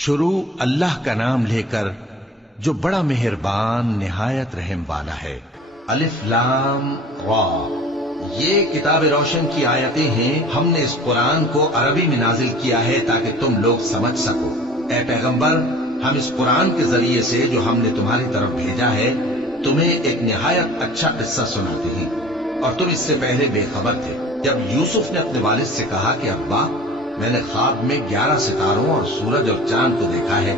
شروع اللہ کا نام لے کر جو بڑا مہربان نہایت رحم والا ہے۔ الف لام را، یہ کتاب روشن کی آیتیں ہیں۔ ہم نے اس قرآن کو عربی میں نازل کیا ہے تاکہ تم لوگ سمجھ سکو۔ اے پیغمبر، ہم اس قرآن کے ذریعے سے جو ہم نے تمہاری طرف بھیجا ہے تمہیں ایک نہایت اچھا قصہ سناتے ہیں، اور تم اس سے پہلے بے خبر تھے۔ جب یوسف نے اپنے والد سے کہا کہ ابا، میں نے خواب میں 11 ستاروں اور سورج اور چاند کو دیکھا ہے،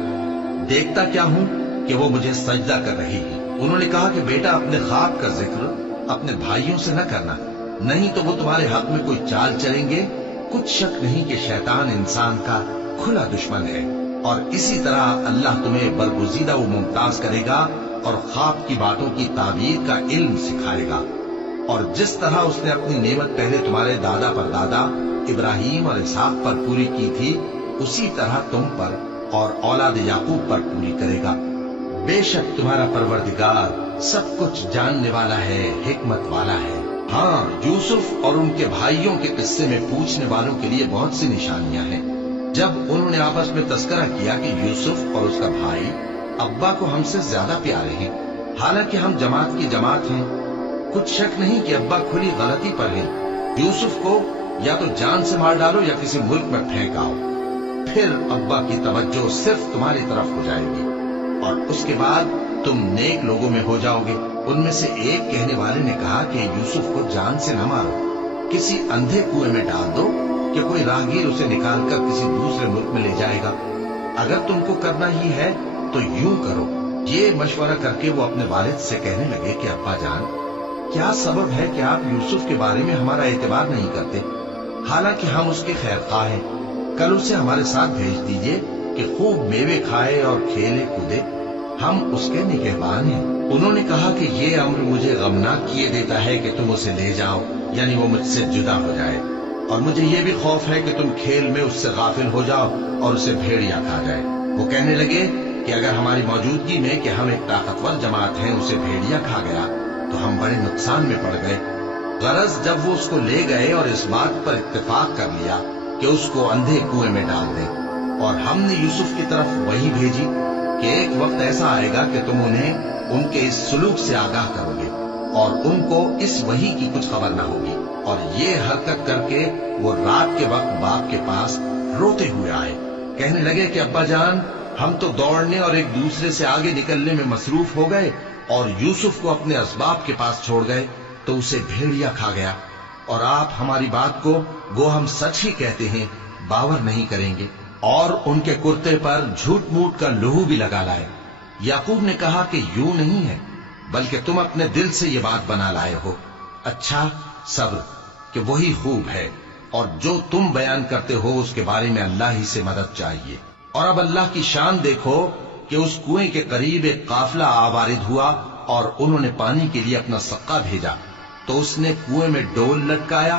دیکھتا کیا ہوں کہ وہ مجھے سجدہ کر رہی ہے۔ انہوں نے کہا کہ بیٹا، اپنے خواب کا ذکر اپنے بھائیوں سے نہ کرنا، نہیں تو وہ تمہارے حق میں کوئی چال چلیں گے۔ کچھ شک نہیں کہ شیطان انسان کا کھلا دشمن ہے، اور اسی طرح اللہ تمہیں برگزیدہ و ممتاز کرے گا اور خواب کی باتوں کی تعبیر کا علم سکھائے گا۔ اور جس طرح اس نے اپنی نعمت پہلے تمہارے دادا پر دادا ابراہیم اور اسحاق پر پوری کی تھی، اسی طرح تم پر اور اولاد یعقوب پر پوری کرے گا۔ بے شک تمہارا پروردگار سب کچھ جاننے والا ہے، حکمت والا ہے۔ ہاں، یوسف اور ان کے بھائیوں کے قصے میں پوچھنے والوں کے لیے بہت سی نشانیاں ہیں۔ جب انہوں نے آپس میں تذکرہ کیا کہ یوسف اور اس کا بھائی ابا کو ہم سے زیادہ پیارے ہیں، حالانکہ ہم جماعت کی جماعت ہیں، کچھ شک نہیں کہ ابا کھلی غلطی پر ہیں۔ یوسف کو یا تو جان سے مار ڈالو یا کسی ملک میں پھینک آؤ، پھر ابا کی توجہ صرف تمہاری طرف ہو جائے گی، اور اس کے بعد تم نیک لوگوں میں ہو جاؤ گے۔ ان میں سے ایک کہنے والے نے کہا کہ یوسف کو جان سے نہ مارو، کسی اندھے کنویں میں ڈال دو کہ کوئی راہگیر اسے نکال کر کسی دوسرے ملک میں لے جائے گا۔ اگر تم کو کرنا ہی ہے تو یوں کرو۔ یہ مشورہ کر کے وہ اپنے والد سے کہنے لگے کہ ابا جان، کیا سبب ہے کہ آپ یوسف کے بارے میں ہمارا اعتبار نہیں کرتے، حالانکہ ہم اس کے خیر خواہ ہیں؟ کل اسے ہمارے ساتھ بھیج دیجئے کہ خوب میوے کھائے اور کھیلے کودے، ہم اس کے نگہبان ہیں۔ انہوں نے کہا کہ یہ امر مجھے غمناک کیے دیتا ہے کہ تم اسے لے جاؤ، یعنی وہ مجھ سے جدا ہو جائے، اور مجھے یہ بھی خوف ہے کہ تم کھیل میں اس سے غافل ہو جاؤ اور اسے بھیڑیا کھا جائے۔ وہ کہنے لگے کہ اگر ہماری موجودگی میں کہ ہم ایک طاقتور جماعت ہیں اسے بھیڑیا کھا گیا تو ہم بڑے نقصان میں پڑ گئے۔ غرض جب وہ اس کو لے گئے اور اس بات پر اتفاق کر لیا کہ اس کو اندھے کنویں میں ڈال دیں، اور ہم نے یوسف کی طرف وحی بھیجی کہ ایک وقت ایسا آئے گا کہ تم انہیں ان کے اس سلوک سے آگاہ کرو گے، اور ان کو اس وحی کی کچھ خبر نہ ہوگی۔ اور یہ حرکت کر کے وہ رات کے وقت باپ کے پاس روتے ہوئے آئے، کہنے لگے کہ ابا جان، ہم تو دوڑنے اور ایک دوسرے سے آگے نکلنے میں مصروف ہو گئے اور یوسف کو اپنے اسباب کے پاس چھوڑ گئے تو اسے بھیڑیا کھا گیا، اور آپ ہماری بات کو گو ہم سچ ہی کہتے ہیں باور نہیں کریں گے، اور ان کے کرتے پر جھوٹ موٹ کا لہو بھی لگا لائے۔ یعقوب نے کہا کہ یوں نہیں ہے، بلکہ تم اپنے دل سے یہ بات بنا لائے ہو۔ اچھا، صبر کہ وہی خوب ہے، اور جو تم بیان کرتے ہو اس کے بارے میں اللہ ہی سے مدد چاہیے۔ اور اب اللہ کی شان دیکھو کہ اس کنویں کے قریب ایک قافلہ آوارد ہوا اور انہوں نے پانی کے لیے اپنا سقا بھیجا، تو اس نے کنویں میں ڈول لٹکایا،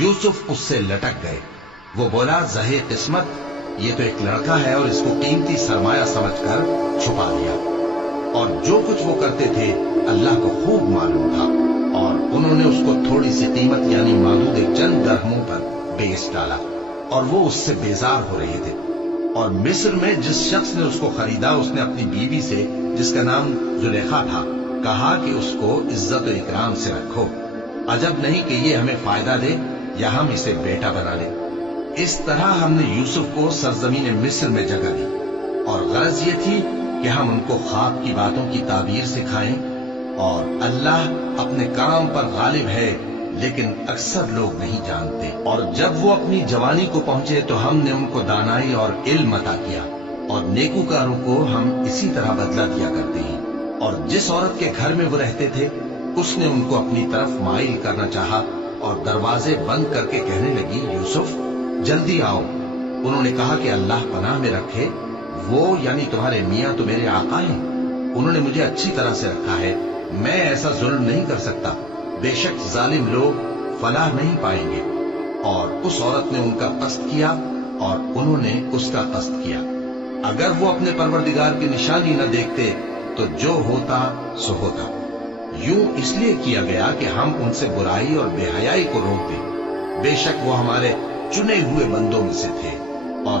یوسف اس سے لٹک گئے۔ وہ بولا، زہے قسمت، یہ تو ایک لڑکا ہے، اور اس کو قیمتی سرمایہ سمجھ کر چھپا لیا۔ اور جو کچھ وہ کرتے تھے اللہ کو خوب معلوم تھا، اور انہوں نے اس کو تھوڑی سی قیمت یعنی معدود چند درہموں پر بیچ ڈالا، اور وہ اس سے بیزار ہو رہے تھے۔ اور مصر میں جس شخص نے اس کو خریدا، اس نے اپنی بیوی سے جس کا نام زلیخا تھا کہا کہ اس کو عزت و اکرام سے رکھو، عجب نہیں کہ یہ ہمیں فائدہ دے یا ہم اسے بیٹا بنا لیں۔ اس طرح ہم نے یوسف کو سرزمین مصر میں جگہ دی، اور غرض یہ تھی کہ ہم ان کو خواب کی باتوں کی تعبیر سکھائیں۔ اور اللہ اپنے کام پر غالب ہے، لیکن اکثر لوگ نہیں جانتے۔ اور جب وہ اپنی جوانی کو پہنچے تو ہم نے ان کو دانائی اور علم عطا کیا، اور نیکوکاروں کو ہم اسی طرح بدلہ دیا کرتے ہیں۔ اور جس عورت کے گھر میں وہ رہتے تھے اس نے ان کو اپنی طرف مائل کرنا چاہا، اور دروازے بند کر کے کہنے لگی، یوسف جلدی آؤ۔ انہوں نے کہا کہ اللہ پناہ میں رکھے، وہ یعنی تمہارے میاں تو میرے آقا ہیں، انہوں نے مجھے اچھی طرح سے رکھا ہے، میں ایسا ظلم نہیں کر سکتا، بے شک ظالم لوگ فلاح نہیں پائیں گے۔ اور اس عورت نے ان کا قصد کیا اور انہوں نے اس کا قصد کیا۔ اگر وہ اپنے پروردگار کی نشانی نہ دیکھتے تو جو ہوتا سو ہوتا۔ یوں اس لیے کیا گیا کہ ہم ان سے برائی اور بے حیائی کو روک دیں، بے شک وہ ہمارے چنے ہوئے بندوں میں سے تھے۔ اور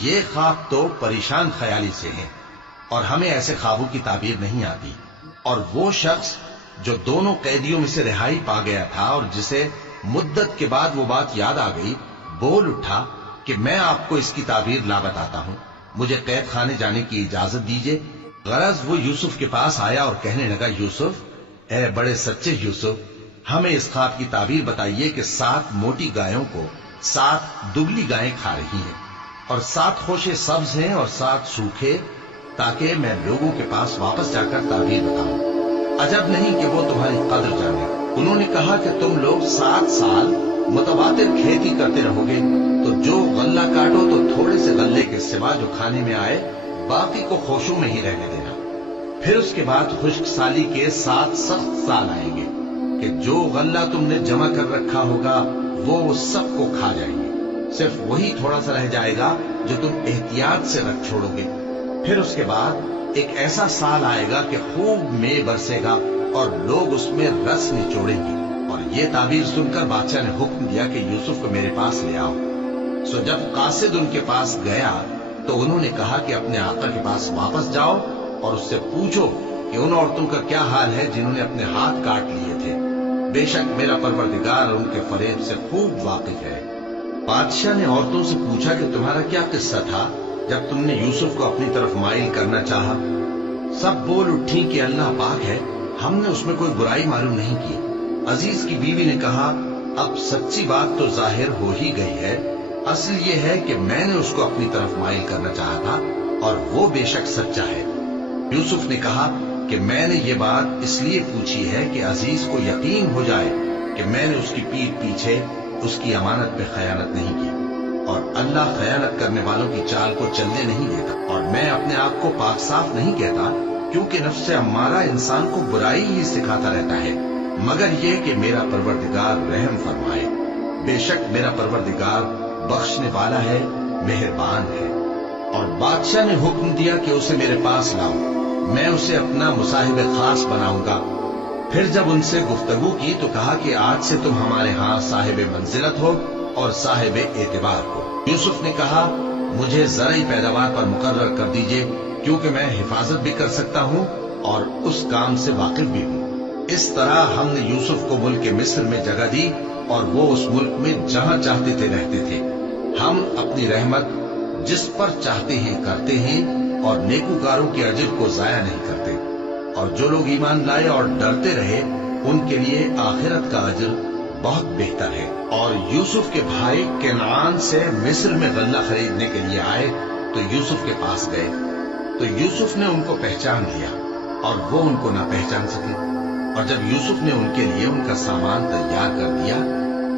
یہ خواب تو پریشان خیالی سے ہیں اور ہمیں ایسے خوابوں کی تعبیر نہیں آتی۔ اور وہ شخص جو دونوں قیدیوں میں سے رہائی پا گیا تھا اور جسے مدت کے بعد وہ بات یاد آ گئی، بول اٹھا کہ میں آپ کو اس کی تعبیر لا بتاتا ہوں، مجھے قید خانے جانے کی اجازت دیجیے۔ غرض وہ یوسف کے پاس آیا اور کہنے لگا، یوسف، اے بڑے سچے یوسف، ہمیں اس خواب کی تعبیر بتائیے کہ 7 موٹی گایوں کو 7 دبلی گائیں کھا رہی ہیں اور 7 خوشے سبز ہیں اور 7 سوکھے، تاکہ میں لوگوں کے پاس واپس جا کر تعبیر بتاؤں۔ عجب نہیں کہ وہ تمہاری قدر جانے۔ انہوں نے کہا کہ تم لوگ 7 سال متواتر کھیتی کرتے رہو گے، تو جو غلہ کاٹو تو تھوڑے سے غلے کے سوا جو کھانے میں آئے باقی کو خوشوں میں ہی رہنے دینا۔ پھر اس کے بعد خشک سالی کے 7 سخت سال آئیں گے کہ جو غلہ تم نے جمع کر رکھا ہوگا وہ سب کو کھا جائیں گے، صرف وہی تھوڑا سا رہ جائے گا جو تم احتیاط سے رکھ چھوڑو گے۔ پھر اس کے بعد ایک ایسا سال آئے گا کہ خوب مے برسے گا اور لوگ اس میں رس نچوڑیں گے۔ اور یہ تعبیر سن کر بادشاہ نے حکم دیا کہ یوسف کو میرے پاس لے آؤ۔ سو جب قاصد ان کے پاس گیا تو انہوں نے کہا کہ اپنے آقا کے پاس واپس جاؤ اور اس سے پوچھو کہ ان عورتوں کا کیا حال ہے جنہوں نے اپنے ہاتھ کاٹ لیے تھے، بے شک میرا پروردگار ان کے فریب سے خوب واقف ہے۔ بادشاہ نے عورتوں سے پوچھا کہ تمہارا کیا قصہ تھا جب تم نے یوسف کو اپنی طرف مائل کرنا چاہا؟ سب بول اٹھی کہ اللہ پاک ہے، ہم نے اس میں کوئی برائی معلوم نہیں کی۔ عزیز کی بیوی نے کہا، اب سچی بات تو ظاہر ہو ہی گئی ہے، اصل یہ ہے کہ میں نے اس کو اپنی طرف مائل کرنا چاہا تھا اور وہ بے شک سچا ہے۔ یوسف نے کہا کہ میں نے یہ بات اس لیے پوچھی ہے کہ عزیز کو یقین ہو جائے کہ میں نے اس کی پیٹھ پیچھے اس کی امانت پہ خیانت نہیں کی، اور اللہ خیانت کرنے والوں کی چال کو چلنے نہیں دیتا۔ اور میں اپنے آپ کو پاک صاف نہیں کہتا، کیونکہ نفس امارہ انسان کو برائی ہی سکھاتا رہتا ہے، مگر یہ کہ میرا پروردگار رحم فرمائے، بے شک میرا پروردگار بخشنے والا ہے، مہربان ہے۔ اور بادشاہ نے حکم دیا کہ اسے میرے پاس لاؤ، میں اسے اپنا مصاحب خاص بناؤں گا۔ پھر جب ان سے گفتگو کی تو کہا کہ آج سے تم ہمارے ہاں صاحب منزلت ہو اور صاحب اعتبار ہو۔ یوسف نے کہا، مجھے زرعی پیداوار پر مقرر کر دیجئے، کیونکہ میں حفاظت بھی کر سکتا ہوں اور اس کام سے واقف بھی ہوں۔ اس طرح ہم نے یوسف کو ملک مصر میں جگہ دی اور وہ اس ملک میں جہاں چاہتے تھے رہتے تھے۔ ہم اپنی رحمت جس پر چاہتے ہیں کرتے ہیں اور نیکوکاروں کے اجر کو ضائع نہیں کرتے، اور جو لوگ ایمان لائے اور ڈرتے رہے ان کے لیے آخرت کا اجر بہت بہتر ہے۔ اور یوسف کے بھائی کنعان سے مصر میں غلہ خریدنے کے لیے آئے تو یوسف کے پاس گئے، تو یوسف نے ان کو پہچان لیا اور وہ ان کو نہ پہچان سکے۔ اور جب یوسف نے ان کے لیے ان کا سامان تیار کر دیا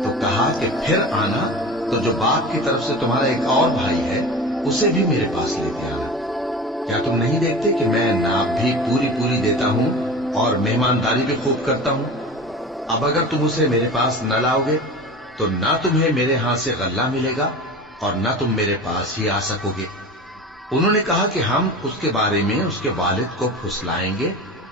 تو کہا کہ پھر آنا تو جو باپ کی طرف سے تمہارا ایک اور بھائی ہے اسے بھی میرے پاس لے کے آنا۔ کیا تم نہیں دیکھتے کہ میں ناپ بھی پوری دیتا ہوں اور مہمانداری بھی خوب کرتا ہوں؟ اب اگر تم اسے میرے پاس نہ لاؤ گے تو نہ تمہیں میرے ہاں سے غلہ ملے گا اور نہ تم میرے پاس ہی آ سکو گے۔ انہوں نے کہا کہ ہم اس کے بارے میں اس کے والد کو پھسلائیں گے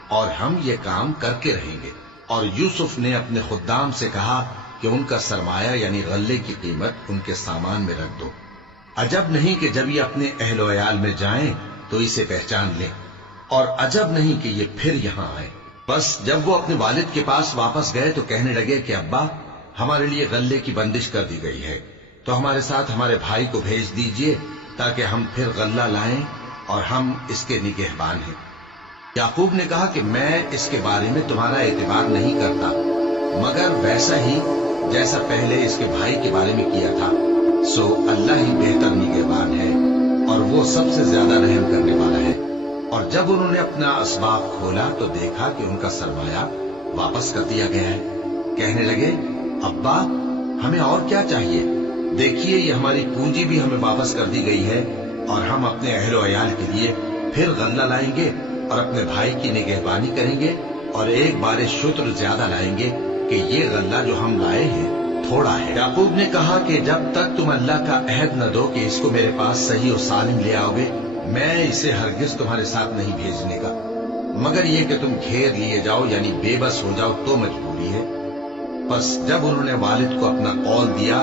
اور ہم یہ کام کر کے رہیں گے۔ اور یوسف نے اپنے خدام سے کہا کہ ان کا سرمایہ یعنی غلے کی قیمت ان کے سامان میں رکھ دو۔ عجب نہیں کہ جب یہ اپنے اہل و عیال میں جائیں تو اسے پہچان لیں، اور عجب نہیں کہ یہ پھر یہاں آئے۔ بس جب وہ اپنے والد کے پاس واپس گئے تو کہنے لگے کہ ابا، ہمارے لیے غلے کی بندش کر دی گئی ہے، تو ہمارے ساتھ ہمارے بھائی کو بھیج دیجئے تاکہ ہم پھر غلہ لائیں اور ہم اس کے نگہبان ہیں۔ یعقوب نے کہا کہ میں اس کے بارے میں تمہارا اعتبار نہیں کرتا، مگر ویسا ہی جیسا پہلے اس کے بھائی کے بارے میں کیا تھا، سو اللہ ہی بہتر نگہبان ہے اور وہ سب سے زیادہ رحم کرنے والا ہے۔ اور جب انہوں نے اپنا اسباب کھولا تو دیکھا کہ ان کا سرمایہ واپس کر دیا گیا ہے۔ کہنے لگے، ابا، ہمیں اور کیا چاہیے؟ دیکھیے یہ ہماری پونجی بھی ہمیں واپس کر دی گئی ہے، اور ہم اپنے اہل و عیال کے لیے پھر غلہ لائیں گے اور اپنے بھائی کی نگہبانی کریں گے، اور ایک بار شتر زیادہ لائیں گے کہ یہ غلہ جو ہم لائے ہیں تھوڑا ہے۔ یعقوب نے کہا کہ جب تک تم اللہ کا عہد نہ دو کہ اس کو میرے پاس صحیح و سالم لے آؤ گے، میں اسے ہرگز تمہارے ساتھ نہیں بھیجنے کا، مگر یہ کہ تم گھیر لیے جاؤ یعنی بے بس ہو جاؤ تو مجبوری ہے۔ بس جب انہوں نے والد کو اپنا قول دیا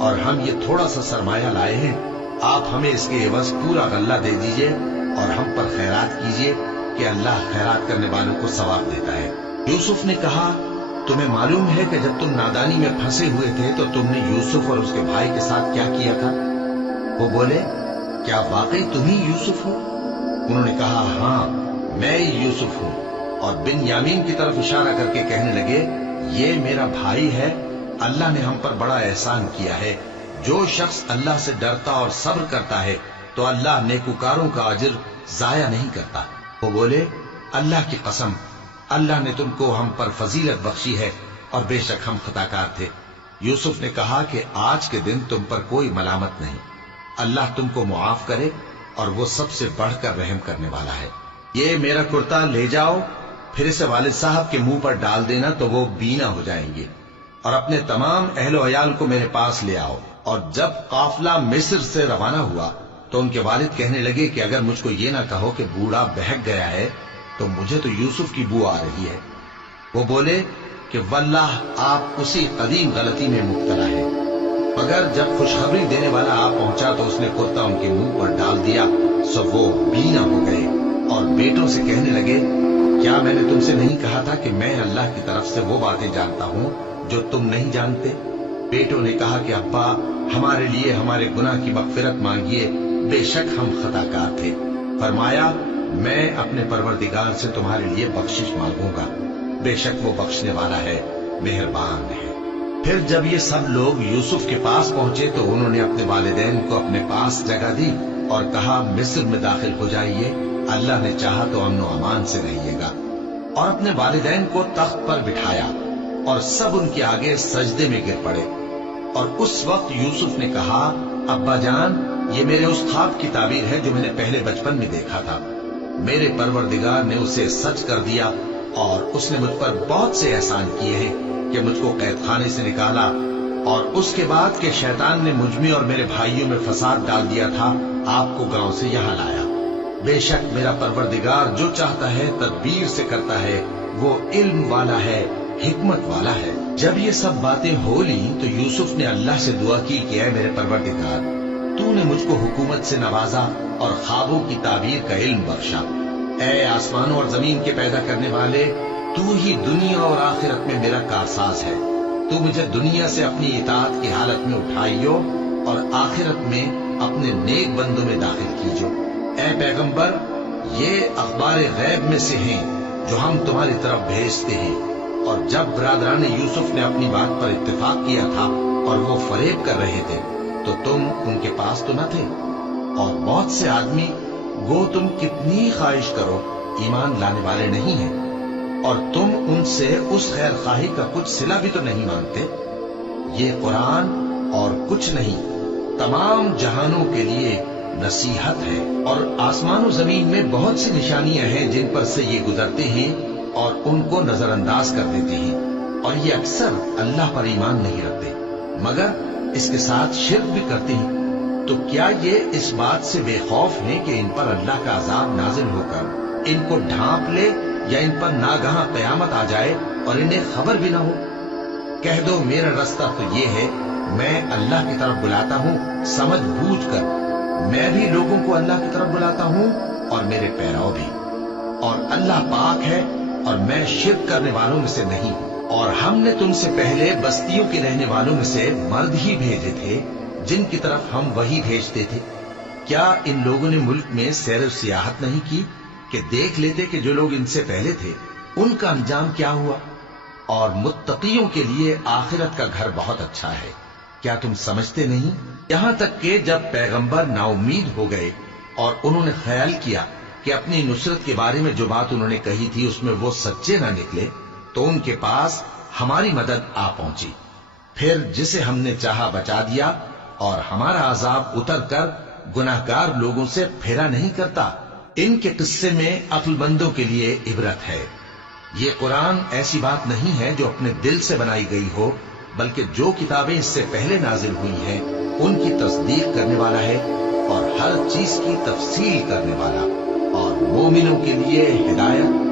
اور ہم یہ تھوڑا سا سرمایہ لائے ہیں، آپ ہمیں اس کے عوض پورا غلہ دے دیجئے اور ہم پر خیرات کیجئے کہ اللہ خیرات کرنے والوں کو ثواب دیتا ہے۔ یوسف نے کہا، تمہیں معلوم ہے کہ جب تم نادانی میں پھنسے ہوئے تھے تو تم نے یوسف اور اس کے بھائی کے ساتھ کیا کیا تھا؟ وہ بولے، کیا واقعی تم ہی یوسف ہو؟ انہوں نے کہا، ہاں میں یوسف ہوں، اور بن یامین کی طرف اشارہ کر کے کہنے لگے، یہ میرا بھائی ہے، اللہ نے ہم پر بڑا احسان کیا ہے۔ جو شخص اللہ سے ڈرتا اور صبر کرتا ہے تو اللہ نیکوکاروں کا اجر ضائع نہیں کرتا۔ وہ بولے، اللہ کی قسم، اللہ نے تم کو ہم پر فضیلت بخشی ہے اور بے شک ہم خطاکار تھے۔ یوسف نے کہا کہ آج کے دن تم پر کوئی ملامت نہیں، اللہ تم کو معاف کرے اور وہ سب سے بڑھ کر رحم کرنے والا ہے۔ یہ میرا کرتا لے جاؤ، پھر اسے والد صاحب کے منہ پر ڈال دینا تو وہ بینا ہو جائیں گے، اور اپنے تمام اہل و عیال کو میرے پاس لے آؤ۔ اور جب قافلہ مصر سے روانہ ہوا تو ان کے والد کہنے لگے کہ اگر مجھ کو یہ نہ کہو کہ بوڑھا بہک گیا ہے تو مجھے تو یوسف کی بو آ رہی ہے۔ وہ بولے کہ واللہ آپ اسی قدیم غلطی میں مبتلا ہے۔ مگر جب خوشخبری دینے والا آ پہنچا تو اس نے کرتا ان کے منہ پر ڈال دیا، سو وہ بینا ہو گئے اور بیٹوں سے کہنے لگے، کیا میں نے تم سے نہیں کہا تھا کہ میں اللہ کی طرف سے وہ باتیں جانتا ہوں جو تم نہیں جانتے؟ بیٹوں نے کہا کہ ابا، ہمارے لیے ہمارے گناہ کی مغفرت مانگیے، بے شک ہم خطاکار تھے۔ فرمایا، میں اپنے پروردگار سے تمہارے لیے بخشش مانگوں گا، بے شک وہ بخشنے والا ہے، مہربان ہے۔ پھر جب یہ سب لوگ یوسف کے پاس پہنچے تو انہوں نے اپنے والدین کو اپنے پاس جگہ دی اور کہا، مصر میں داخل ہو جائیے، اللہ نے چاہا تو امن و امان سے رہیے گا۔ اور اپنے والدین کو تخت پر بٹھایا اور سب ان کے آگے سجدے میں گر پڑے۔ اور اس وقت یوسف نے کہا، ابا جان، یہ میرے اس خواب کی تعبیر ہے جو میں نے پہلے بچپن میں دیکھا تھا۔ میرے پروردگار نے اسے سچ کر دیا اور اس نے مجھ پر بہت سے احسان کیے ہیں کہ مجھ کو قید خانے سے نکالا، اور اس کے بعد کہ شیطان نے مجھ میں اور میرے بھائیوں میں فساد ڈال دیا تھا، آپ کو گاؤں سے یہاں لایا۔ بے شک میرا پروردگار جو چاہتا ہے تدبیر سے کرتا ہے، وہ علم والا ہے، حکمت والا ہے۔ جب یہ سب باتیں ہو لیں تو یوسف نے اللہ سے دعا کی کہ اے میرے پروردگار، تو نے مجھ کو حکومت سے نوازا اور خوابوں کی تعبیر کا علم بخشا۔ اے آسمانوں اور زمین کے پیدا کرنے والے، تو ہی دنیا اور آخرت میں میرا کارساز ہے۔ تو مجھے دنیا سے اپنی اطاعت کی حالت میں اٹھائیو اور آخرت میں اپنے نیک بندوں میں داخل کیجو۔ اے پیغمبر، یہ اخبار غیب میں سے ہیں جو ہم تمہاری طرف بھیجتے ہیں۔ اور جب برادران یوسف نے اپنی بات پر اتفاق کیا تھا اور وہ فریب کر رہے تھے تو تم ان کے پاس تو نہ تھے، اور بہت سے آدمی گو تم کتنی خواہش کرو ایمان لانے والے نہیں ہیں، اور تم ان سے اس خیر خواہی کا کچھ صلہ بھی تو نہیں مانگتے۔ یہ قرآن اور کچھ نہیں، تمام جہانوں کے لیے نصیحت ہے، اور آسمان و زمین میں بہت سی نشانیاں ہیں جن پر سے یہ گزرتے ہیں اور ان کو نظر انداز کر دیتے ہیں، اور یہ اکثر اللہ پر ایمان نہیں رکھتے مگر اس کے ساتھ شرک بھی کرتے ہیں۔ تو کیا یہ اس بات سے بے خوف ہیں کہ ان پر اللہ کا عذاب نازل ہو کر ان کو ڈھانپ لے، یا ان پر ناگہاں قیامت آ جائے اور انہیں خبر بھی نہ ہو؟ کہہ دو، میرا رستہ تو یہ ہے، میں اللہ کی طرف بلاتا ہوں سمجھ بوجھ کر، میں بھی لوگوں کو اللہ کی طرف بلاتا ہوں اور میرے پیرو بھی، اور اللہ پاک ہے اور میں شرک کرنے والوں میں سے نہیں ہوں۔ اور ہم نے تم سے پہلے بستیوں کے رہنے والوں میں سے مرد ہی بھیجے تھے جن کی طرف ہم وہی بھیجتے تھے۔ کیا ان لوگوں نے ملک میں سیر و سیاحت نہیں کی کہ دیکھ لیتے کہ جو لوگ ان سے پہلے تھے ان کا انجام کیا ہوا؟ اور متقیوں کے لیے آخرت کا گھر بہت اچھا ہے، کیا تم سمجھتے نہیں؟ یہاں تک کہ جب پیغمبر نا امید ہو گئے اور انہوں نے خیال کیا کہ اپنی نصرت کے بارے میں جو بات انہوں نے کہی تھی اس میں وہ سچے نہ نکلے، تو ان کے پاس ہماری مدد آ پہنچی۔ پھر جسے ہم نے چاہا بچا دیا، اور ہمارا عذاب اتر کر گناہگار لوگوں سے پھیرا نہیں کرتا۔ ان کے قصے میں عقل مندوں کے لیے عبرت ہے۔ یہ قرآن ایسی بات نہیں ہے جو اپنے دل سے بنائی گئی ہو، بلکہ جو کتابیں اس سے پہلے نازل ہوئی ہیں ان کی تصدیق کرنے والا ہے اور ہر چیز کی تفصیل کرنے والا، اور مومنوں کے لیے ہدایت